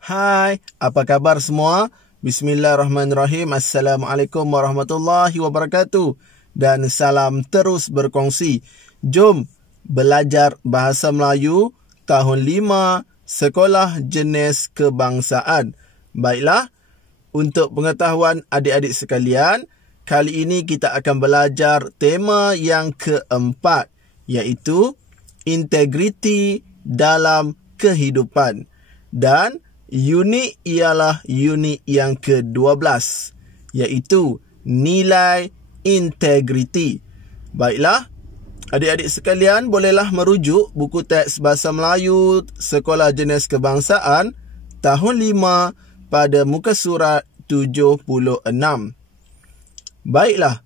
Hai, apa kabar semua? Bismillahirrahmanirrahim. Assalamualaikum warahmatullahi wabarakatuh. Dan salam terus berkongsi. Jom belajar Bahasa Melayu tahun 5 Sekolah Jenis Kebangsaan. Baiklah, untuk pengetahuan adik-adik sekalian, kali ini kita akan belajar tema yang keempat, iaitu integriti dalam kehidupan. Dan unit ialah unit yang ke-12, iaitu nilai integriti. Baiklah, adik-adik sekalian bolehlah merujuk buku teks Bahasa Melayu Sekolah Jenis Kebangsaan tahun 5 pada muka surat 76. Baiklah,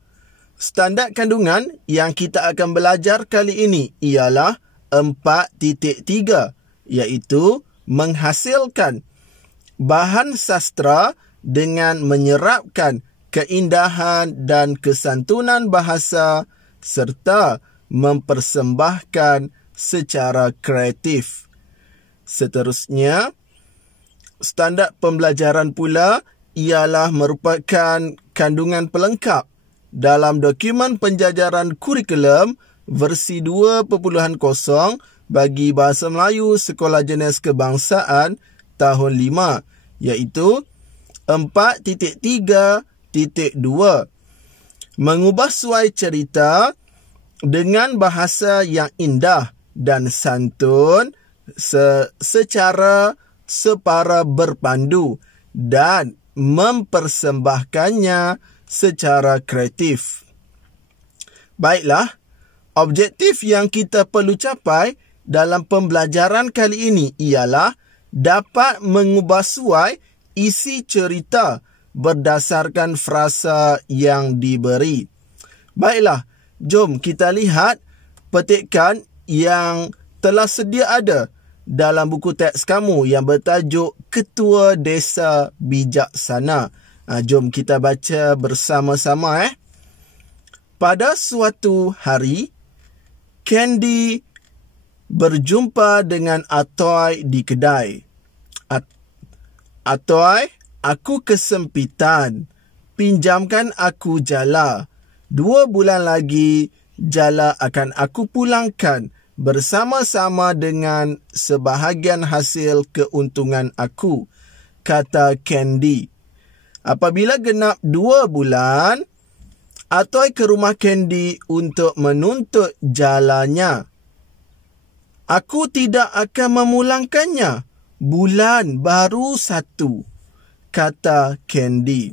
standard kandungan yang kita akan belajar kali ini ialah 4.3, iaitu menghasilkan bahan sastra dengan menyerapkan keindahan dan kesantunan bahasa serta mempersembahkan secara kreatif. Seterusnya, standard pembelajaran pula ialah merupakan kandungan pelengkap dalam dokumen penjajaran kurikulum versi 2.0 bagi Bahasa Melayu Sekolah Jenis Kebangsaan tahun 5, iaitu 4.3.2, mengubah suai cerita dengan bahasa yang indah dan santun secara separa berpandu dan mempersembahkannya secara kreatif. Baiklah, objektif yang kita perlu capai dalam pembelajaran kali ini ialah dapat mengubah suai isi cerita berdasarkan frasa yang diberi. Baiklah, jom kita lihat petikan yang telah sedia ada dalam buku teks kamu yang bertajuk Ketua Desa Bijaksana. Jom kita baca bersama-sama. Pada suatu hari, Candy berjumpa dengan Atoy di kedai. Atoy, aku kesempitan. Pinjamkan aku jala. 2 bulan lagi, jala akan aku pulangkan bersama-sama dengan sebahagian hasil keuntungan aku, kata Candy. Apabila genap 2 bulan, Atoy ke rumah Candy untuk menuntut jalanya. Aku tidak akan memulangkannya. Bulan baru 1, kata Candy.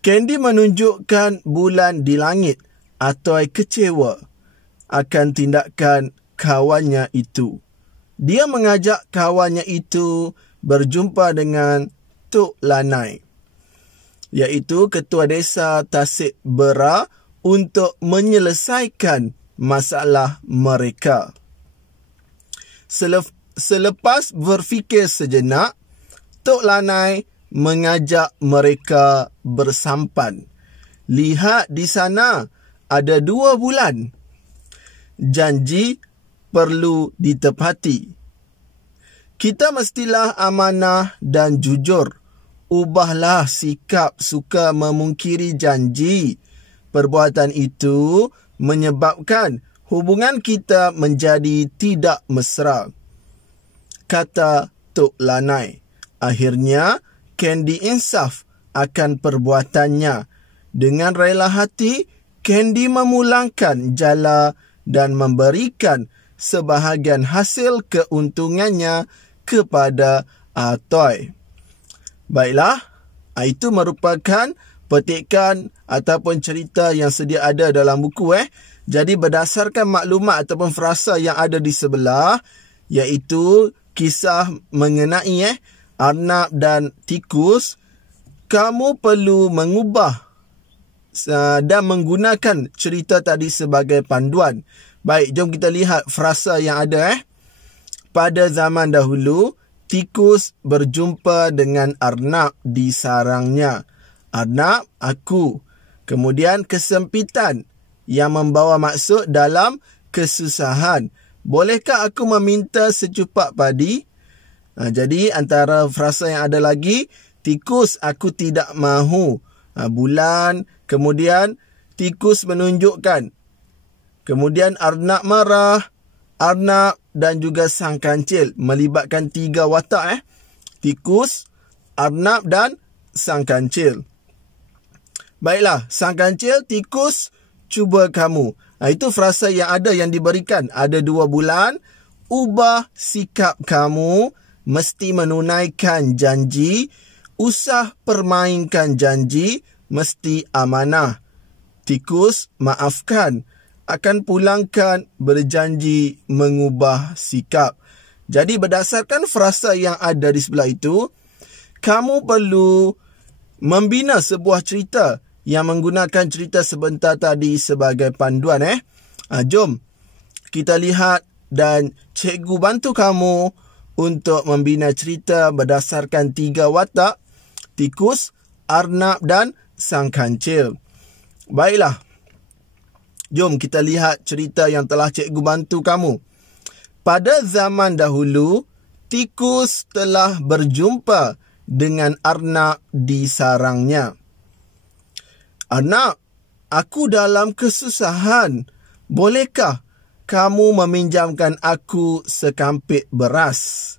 Candy menunjukkan bulan di langit. Atoy kecewa akan tindakan kawannya itu. Dia mengajak kawannya itu berjumpa dengan Tok Lanai, iaitu Ketua Desa Tasik Bera, untuk menyelesaikan masalah mereka. Selepas berfikir sejenak, Tok Lanai mengajak mereka bersampan. Lihat di sana, ada 2 bulan. Janji perlu ditepati. Kita mestilah amanah dan jujur. Ubahlah sikap suka memungkiri janji. Perbuatan itu menyebabkan hubungan kita menjadi tidak mesra, kata Tok Lanai. Akhirnya, Candy insaf akan perbuatannya. Dengan rela hati, Candy memulangkan jala dan memberikan sebahagian hasil keuntungannya kepada Atoy. Baiklah, itu merupakan petikan ataupun cerita yang sedia ada dalam buku. Jadi berdasarkan maklumat ataupun frasa yang ada di sebelah, iaitu kisah mengenai arnab dan tikus, kamu perlu mengubah dan menggunakan cerita tadi sebagai panduan. Baik, jom kita lihat frasa yang ada. Pada zaman dahulu, tikus berjumpa dengan arnab di sarangnya. Arnab, aku. Kemudian kesempitan yang membawa maksud dalam kesusahan. Bolehkah aku meminta secupak padi? Jadi antara frasa yang ada lagi, tikus aku tidak mahu. Bulan, kemudian tikus menunjukkan. Kemudian Arnab marah, Arnab dan juga sang kancil. Melibatkan 3 watak. Tikus, Arnab dan sang kancil. Baiklah, sang kancil, tikus, cuba kamu. Itu frasa yang ada yang diberikan. Ada 2 bulan. Ubah sikap kamu. Mesti menunaikan janji. Usah permainkan janji. Mesti amanah. Tikus, maafkan. Akan pulangkan, berjanji mengubah sikap. Jadi berdasarkan frasa yang ada di sebelah itu, kamu perlu membina sebuah cerita yang menggunakan cerita sebentar tadi sebagai panduan. Jom kita lihat dan cikgu bantu kamu untuk membina cerita berdasarkan 3 watak, tikus, Arnab dan sang kancil. Baiklah, jom kita lihat cerita yang telah cikgu bantu kamu. Pada zaman dahulu, tikus telah berjumpa dengan Arnab di sarangnya. Arnab, aku dalam kesusahan. Bolehkah kamu meminjamkan aku sekampit beras?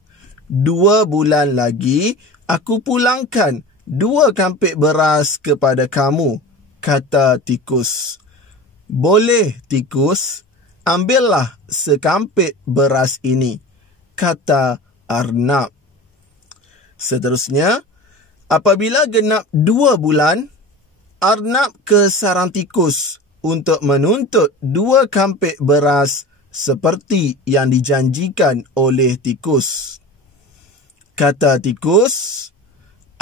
2 bulan lagi, aku pulangkan 2 kampit beras kepada kamu, kata tikus. Boleh, tikus. Ambillah sekampit beras ini, kata Arnab. Seterusnya, apabila genap 2 bulan, Arnab ke sarang tikus untuk menuntut 2 kampit beras seperti yang dijanjikan oleh tikus. Kata tikus,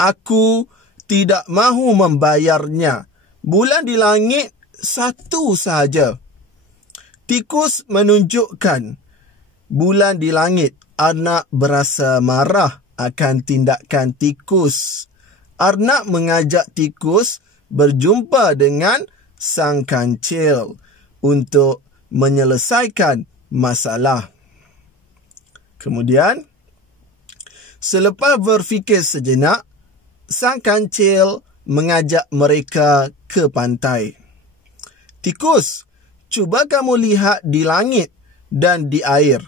aku tidak mahu membayarnya. Bulan di langit 1 sahaja. Tikus menunjukkan bulan di langit. Arnab berasa marah akan tindakan tikus. Arnab mengajak tikus berjumpa dengan sang kancil untuk menyelesaikan masalah. Kemudian, selepas berfikir sejenak, sang kancil mengajak mereka ke pantai. Tikus, cuba kamu lihat di langit dan di air.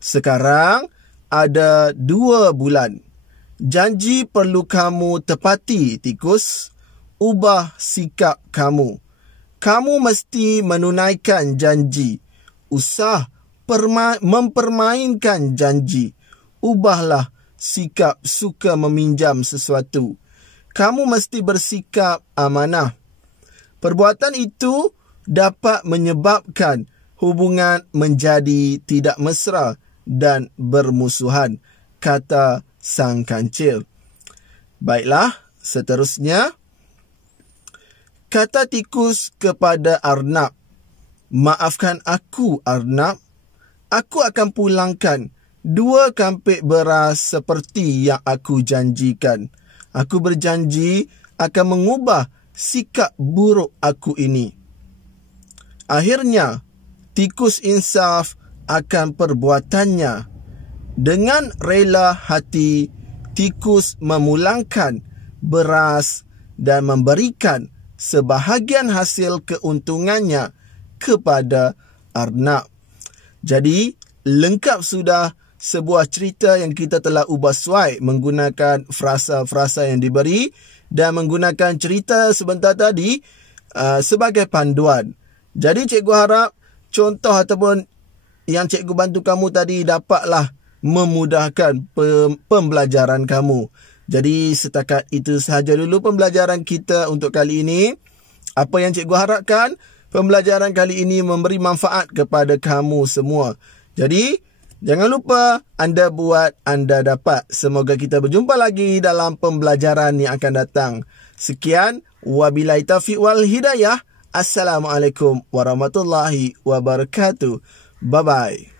Sekarang ada 2 bulan. Janji perlu kamu tepati, tikus. Ubah sikap kamu. Kamu mesti menunaikan janji. Usah mempermainkan janji. Ubahlah sikap suka meminjam sesuatu. Kamu mesti bersikap amanah. Perbuatan itu dapat menyebabkan hubungan menjadi tidak mesra dan bermusuhan, kata sang kancil. Baiklah, seterusnya, kata tikus kepada Arnab, maafkan aku, Arnab. Aku akan pulangkan 2 kampit beras seperti yang aku janjikan. Aku berjanji akan mengubah sikap buruk aku ini. Akhirnya, tikus insaf akan perbuatannya. Dengan rela hati, tikus memulangkan beras dan memberikan sebahagian hasil keuntungannya kepada Arnab. Jadi, lengkap sudah sebuah cerita yang kita telah ubah suai menggunakan frasa-frasa yang diberi dan menggunakan cerita sebentar tadi sebagai panduan. Jadi cikgu harap contoh ataupun yang cikgu bantu kamu tadi dapatlah memudahkan pembelajaran kamu. Jadi setakat itu sahaja dulu pembelajaran kita untuk kali ini. Apa yang cikgu harapkan, pembelajaran kali ini memberi manfaat kepada kamu semua. Jadi jangan lupa anda buat, anda dapat. Semoga kita berjumpa lagi dalam pembelajaran yang akan datang. Sekian, wabillahi taufiq wal hidayah. Assalamualaikum warahmatullahi wabarakatuh. Bye-bye.